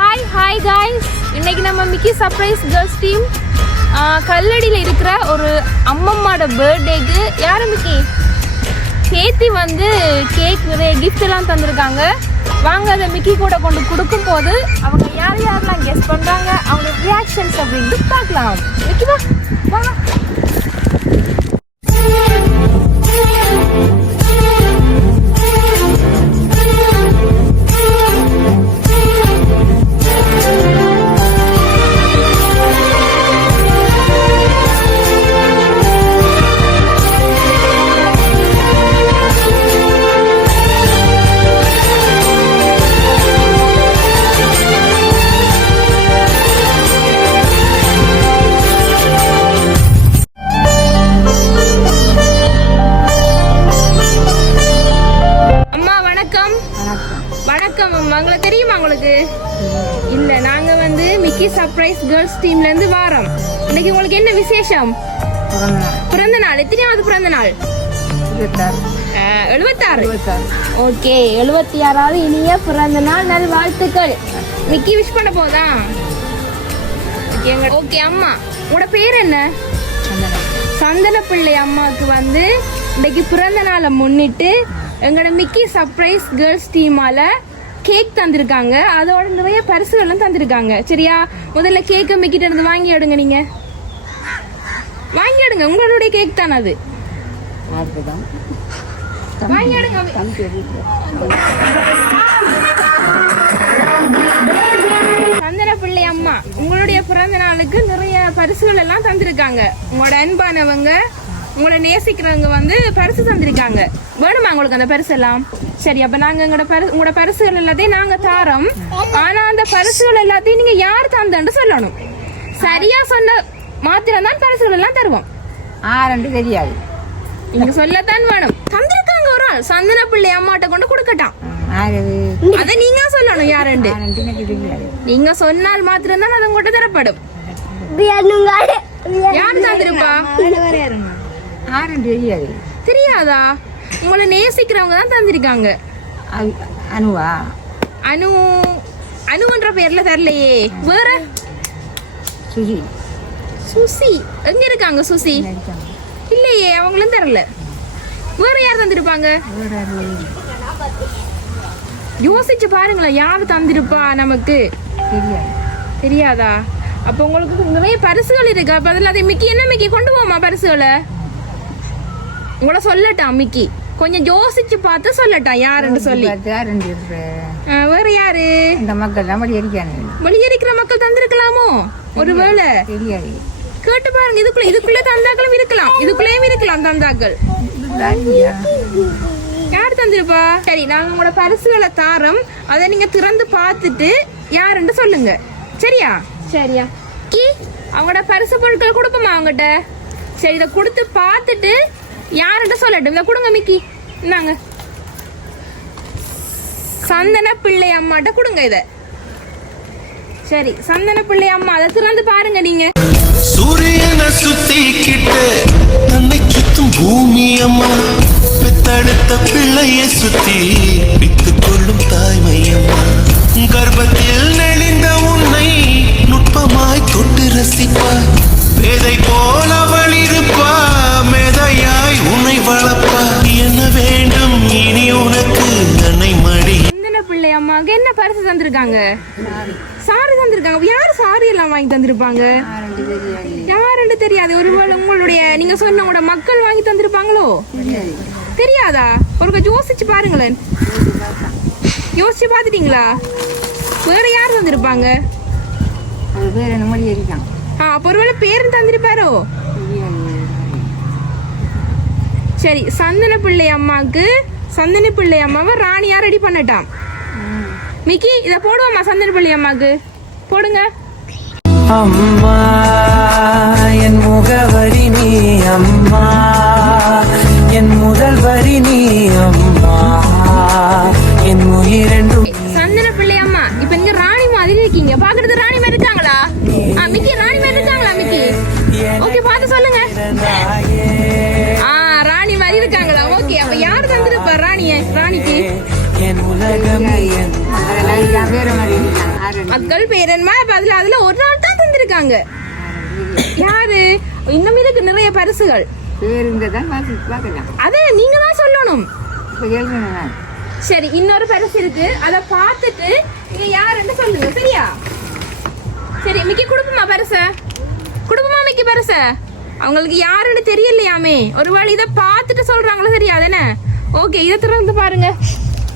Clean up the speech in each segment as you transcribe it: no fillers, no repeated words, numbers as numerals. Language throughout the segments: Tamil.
ஹாய் காய்ஸ், இன்னைக்கு நம்ம மிக்கி சர்ப்ரைஸ் கேர்ள்ஸ் டீம் கல்லடியில் இருக்கிற ஒரு அம்மம்மாவோட பர்த்டேக்கு யாரு மிக்கி கேத்தி வந்து கேக் நிறைய கிஃப்ட் எல்லாம் தந்திருக்காங்க. வாங்க அதை மிக்கி கூட கொண்டு கொடுக்கும் போது அவங்க யார் யாரெல்லாம் கெஸ் பண்றாங்க, அவங்க ரியாக்ஷன்ஸ் அப்படின்னு பார்க்கலாம். மிக்கி வா வாங்க. வணக்கம் அம்மா, உங்களுக்கு தெரியுமா? உங்களுக்கு இல்ல, நாங்க வந்து மிக்கி சர்ப்ரைஸ் கேர்ள்ஸ் டீம்ல இருந்து வாரோம். இன்னைக்கு உங்களுக்கு என்ன விசேஷம்? பிறந்த நாள். எத்தனையாவது பிறந்த நாள்? 76. ஓகே, 76வது இனிய பிறந்த நாள் நல் வாழ்த்துக்கள். மிக்கி விஷ் பண்ண போதா? ஓகே அம்மா, உங்களோட பேர் என்ன? சந்தன பிள்ளை அம்மாவுக்கு வந்து இன்னைக்கு பிறந்த நாளை முன்னிட்டு எங்களோட மிக்கி சர்ப்ரைஸ் கேர்ள்ஸ் டீமால கேக் தந்திருக்காங்க. அதோட நிறைய பரிசுகளும் தந்திருக்காங்க. சரியா, முதல்ல கேக்கை மிக்கிட்ட இருந்து வாங்கி எடுங்க. நீங்க வாங்கி எடுங்க, உங்களுடைய கேக் தானே அது. வாங்கி எடுங்க. சந்தன பிள்ளை அம்மா உங்களுடைய பிறந்த நாளுக்கு நிறைய பரிசுகள் எல்லாம் தந்திருக்காங்க. உங்களோட அன்பானவங்க, உங்களை நேசிக்கிறவங்க வந்து பரிசு தந்திருக்காங்க. வேணுமா உங்களுக்கு அந்த பரிசு எல்லாம்? சரி, அப்ப நாங்க உங்களோட பரிசுகள் எல்லாத்தையும் நாங்க தாரோம். ஆனா அந்த பரிசுகள் எல்லாத்தையும் நீங்க யார் தந்தன்னு சொல்லணும். சரியா சொன்ன மாத்திரம் தான் பரிசுகள் எல்லாம் தருவோம். தெரியாது, நீங்க சொல்லத்தான் வேணும். தந்திருக்காங்க ஒரு ஆள், சந்தன பிள்ளை அம்மாட்ட கொண்டு கொடுக்கட்டான். அத நீங்க சொல்லணும் யாருண்டு. நீங்க சொன்னால் மாத்திரம் தான் அது உங்கள்கிட்ட தரப்படும். யாரு தந்திருப்பா? தெரியாதா? உங்களை நேசிக்கிறவங்க தான் தந்திருக்காங்க. அனுவா? அனுன்ற பேர்ல தரலையே. வேற சுசி. சுசி எங்க இருக்காங்க? சுசி இல்லையே, அவங்களும் தரல. வேற யார் தந்திருப்பாங்க? யோசிச்சு பாருங்களேன், யாரு தந்திருப்பா நமக்கு? தெரியாதா? அப்ப உங்களுக்கு நிறைய பரிசுகள் இருக்கு. அப்ப அதுல அதை மிக்கி என்ன மிக்கி கொண்டு போமா பரிசுகளை? உங்களை சொல்லட்டான் மிக்கி, கொஞ்சம் யோசிச்சு பார்த்து சொல்லட்டான் யாருன்னு சொல்லி. வேற யாரு? இந்த மக்கள் தான் வெளியேறிக்கிற மக்கள் தந்திருக்கலாமோ? ஒருவேளை கேட்டு பாருங்க. இதுக்குள்ள தந்தாக்களும் இருக்கலாம், இதுக்குள்ளேயும் இருக்கலாம் தந்தாக்கள். யார் தந்திருப்பா? சரி, நாங்க உங்களோட பரிசுகளை தாரோம். அதை நீங்க திறந்து பார்த்துட்டு யாருன்னு சொல்லுங்க. சரியா? சரியா கி அவங்களோட பரிசு பொருட்கள் கொடுப்போமா அவங்ககிட்ட? சரி, இதை கொடுத்து பார்த்துட்டு யாருன்னு சொல்லட்டும். இதை கொடுங்க மிக்கி. இந்தாங்க, சந்தன பிள்ளை அம்மாட்ட கொடுங்க இத. சரி, சந்தன பிள்ளை அம்மா அதை திறந்து பாருங்க. நீங்க சூரியனை சுத்திக்கிட்டு தன்னை சுத்தும் பூமி அம்மா, பெத்தெடுத்த பிள்ளையை சுத்தி பித்துக் கொள்ளும் தாய்மை அம்மா, கர்ப்பத்தில் நெளிந்த உன்னை நுட்பமாய் தொட்டு ரசிப்பார், பேதை போல அவள் இருப்பா, மேதையாய் உன்னை வளர்ப்பா, என்ன வேண்டும் இனி உனக்கு அன்னை மடி. சந்தன பிள்ளை அம்மாவுக்கு என்ன பரிசு தந்திருக்காங்க? சாரி தந்திருக்காங்க. யாரு சாரி எல்லாம் வாங்கி தந்திருப்பாங்க? யாருன்னு தெரியாது. ஒருவேளை உங்களுடைய நீங்க சொன்ன உங்களோட மக்கள் வாங்கி தந்திருப்பாங்களோ? தெரியாதா? ஒரு யோசிச்சு பாருங்களேன். யோசிச்சு பாத்துட்டீங்களா? வேற யார் தந்திருப்பாங்க? அப்ப ஒருவேளை பேரும் தந்திருப்பாரோ? சரி, சந்தன பிள்ளை அம்மாவுக்கு சந்தன பிள்ளை அம்மாவை ராணியா ரெடி பண்ணட்டான். மிக்கி, இத போடுவோமா? சந்தன பிள்ளை அம்மாவுக்கு போடுங்க. அம்மா என் முகவரி நீ, அம்மா என் முதல் வரி நீ, அம்மா என் உயிரென்றும். சந்தன பிள்ளை அம்மா இப்ப இங்க ராணி மாதிரி இருக்கீங்க. பாக்குறது ராணி மாதிரி இருக்காங்களா? மிக்கி, ராணி மாதிரி இருக்காங்களா மிக்கி? ஓகே, பார்த்து சொல்லுங்க. ராணி மாதிரி இருக்காங்களா? ஓகே, அப்ப யார் தந்திருப்பா ராணிக்கு? உலகமே என் அதெல்லாம் வேற மாதிரி இருக்காங்க. ஆறு ரெண்டு மக்கள் பேரன்மா அதுல ஒரு நாள் தான் தந்திருக்காங்க. யாரு? இன்னும் இருக்கு நிறைய பரிசுகள். பேர் இருந்ததான் பார்க்கலாம். அதை நீங்க தான் சொல்லணும். இப்போ கேட்கணும் நான். சரி, இன்னொரு பரிசு இருக்கு, அதை பார்த்துட்டு நீங்க யாருன்னு சொல்லுங்க, சரியா? சரி, மிக்கி கொடுப்போமா பரிச? கொடுப்போமா மிக்கி பரிச? அவங்களுக்கு யாருன்னு தெரியலையாமே, ஒருவேளை இதை பார்த்துட்டு சொல்றாங்களா, சரியா? அதானே? ஓகே, இதை திறந்து பாருங்க.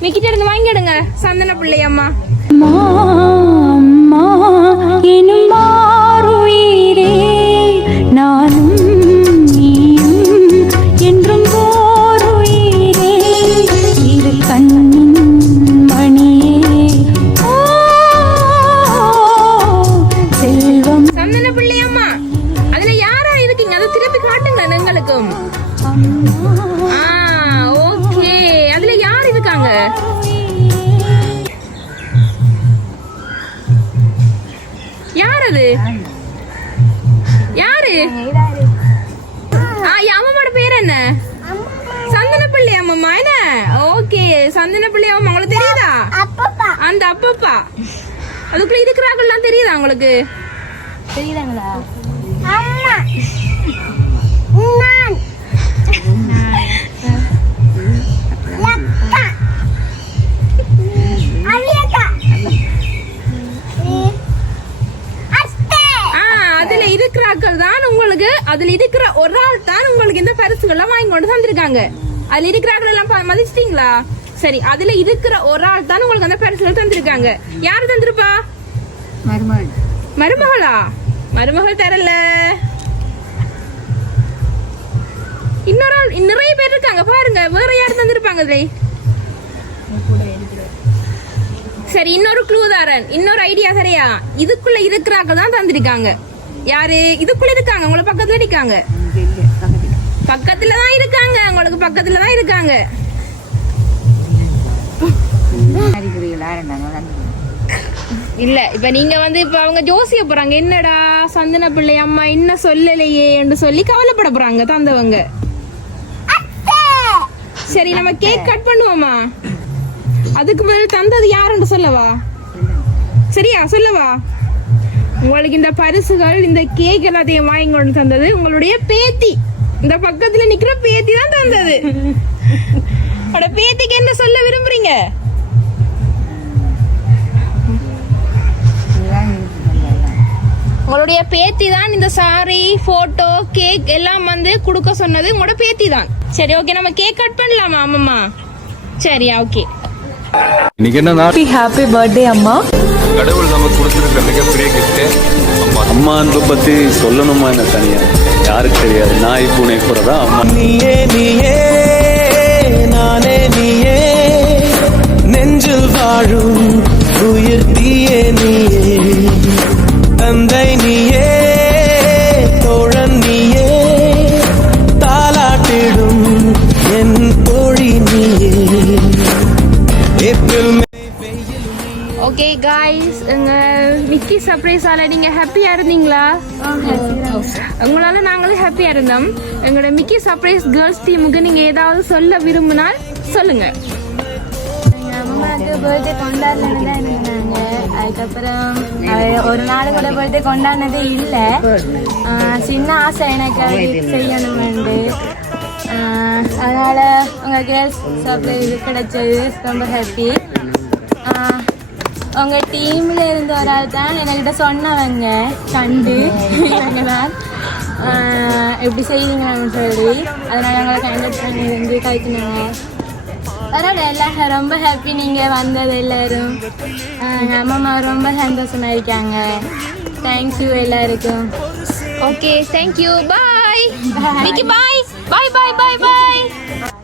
மிக்கிட்ட இருந்து வாங்கிடுங்க சந்தன பிள்ளை அம்மா. அம்மா எனும் மாறுயிரே நானும் நீயும் என்றும் ஓருயிரே இரு கண்ணின் மணியே ஓ செல்வம். சந்தன பிள்ளை அம்மா, அதுல யாரா இருக்கீங்க? அதை திருப்பி காட்டுங்க எங்களுக்கும். ஓகே, அதுல யார் இருக்காங்க? யார் அது? யாரு? அம்மாவோட பேர் என்ன? சந்தனப்பள்ளி அம்மா என்ன? ஓகே, சந்தனப்பள்ளி அம்மா உங்களுக்கு தெரியுதா? அந்த அப்பப்பா அதுக்குள்ள இருக்கிறாங்கலாம் தெரியுதா உங்களுக்கு? தெரியுதாங்களா? அதுல இருக்கிறார்கள் தான் உங்களுக்கு, அதுல இருக்கிற ஒரு ஆள் தான் உங்களுக்கு இந்த பரிசுகள்லாம் வாங்கி கொண்டு தந்திருக்காங்க. அதுல இருக்கிறார்கள் எல்லாம் மதிச்சிட்டீங்களா? சரி, அதுல இருக்கிற ஒரு ஆள் தான் உங்களுக்கு அந்த பரிசுகள் தந்திருக்காங்க. யாரு தந்திருப்பா? மருமகள். மருமகளா? மருமகள் தரல. இன்னொரு ஆள், நிறைய பேர் இருக்காங்க பாருங்க. வேற யார் தந்திருப்பாங்க அதுல? சரி, இன்னொரு க்ளூ தரேன், இன்னொரு ஐடியா. சரியா? இதுக்குள்ள இருக்கிறாங்க தான் தந்திருக்காங்க. யாரு இதுக்குள்ள இருக்காங்க? உங்களை பக்கத்துல இருக்காங்க. பக்கத்துல தான் இருக்காங்க, உங்களுக்கு பக்கத்துல தான் இருக்காங்க. இல்ல, இப்ப நீங்க வந்து இப்ப அவங்க ஜோசிய போறாங்க, என்னடா சந்தன பிள்ளை அம்மா என்ன சொல்லலையே என்று சொல்லி கவலைப்பட போறாங்க தந்தவங்க. சரி, நம்ம கேக் கட் பண்ணுவோமா? அதுக்கு முதல்ல தந்தது யாருன்னு சொல்லவா? சரியா? சொல்லவா? உங்களுக்கு இந்த பரிசுகள், இந்த கேக் எல்லாத்தையும் வாங்கி கொண்டு தந்தது உங்களுடைய பேத்தி. இந்த பக்கத்துல நிக்கிற பேத்தி தான் தந்தது. பேத்திக்கு என்ன சொல்ல விரும்புறீங்க? உங்களுடைய பேத்தி தான் இந்த சாரி, போட்டோ, கேக் எல்லாம் வந்து கொடுக்க சொன்னது உங்களோட பேத்தி தான். சரி, ஓகே, நம்ம கேக் கட் பண்ணலாமா அம்மா? சரியா? ஓகே. இன்னைக்கு என்ன நாள்? ஹாப்பி பர்த்டே அம்மா. கடவுள் நமக்கு கொடுத்துருக்க மிகப்பெரிய கிஃப்ட் அம்மா. அம்மா அன்பை பத்தி சொல்லணுமா என்ன தனியா? யாருக்கு தெரியாது. நாய் பூனை கூட தான் அம்மா. நீயே நீயே நானே நீயே நெஞ்சில் வாழும் உயிர் தீயே நீயே தந்தை நீயே தோழன் நீயே தாலாட்டிடும் என் தோழி நீயே ஏப்ரல் ஓகே காய்ஸ், எங்க மிக்கி சர்ப்ரைஸால நீங்க ஹாப்பியா இருந்தீங்களா? உங்களால நாங்களும் ஹாப்பியா இருந்தோம். எங்களோட மிக்கி சர்ப்ரைஸ் கேர்ள்ஸ் டீமுக்கு நீங்க ஏதாவது சொல்ல விரும்பினால் சொல்லுங்க. அம்மாவுக்கு பர்த்டே கொண்டாடலன்னு தான் இருந்தாங்க. அதுக்கப்புறம் ஒரு நாள் கூட பர்த்டே கொண்டாடினதே இல்லை. சின்ன ஆசை எனக்கு அது செய்யணுமெண்டு. அதனால உங்க கேர்ள்ஸ் சர்ப்ரைஸ் கிடைச்சது ரொம்ப ஹாப்பி. உங்க டீம்ல இருந்த ஒரு ஆள் தான் என்கிட்ட சொன்னவங்க கண்டு இவங்க தான் எப்படி செய்யுங்கன்னு சொல்லி, அதனால எங்களை கான்டாக்ட் பண்ணி இருந்து கழிச்சுனாங்க. அதனால எல்லாரும் ரொம்ப ஹாப்பி நீங்கள் வந்தது எல்லாரும். எங்கள் அம்மா ரொம்ப சந்தோஷமா இருக்காங்க. தேங்க்யூ எல்லாருக்கும். Okay, thank you. Bye Mickey. Bye bye bye bye பாய்.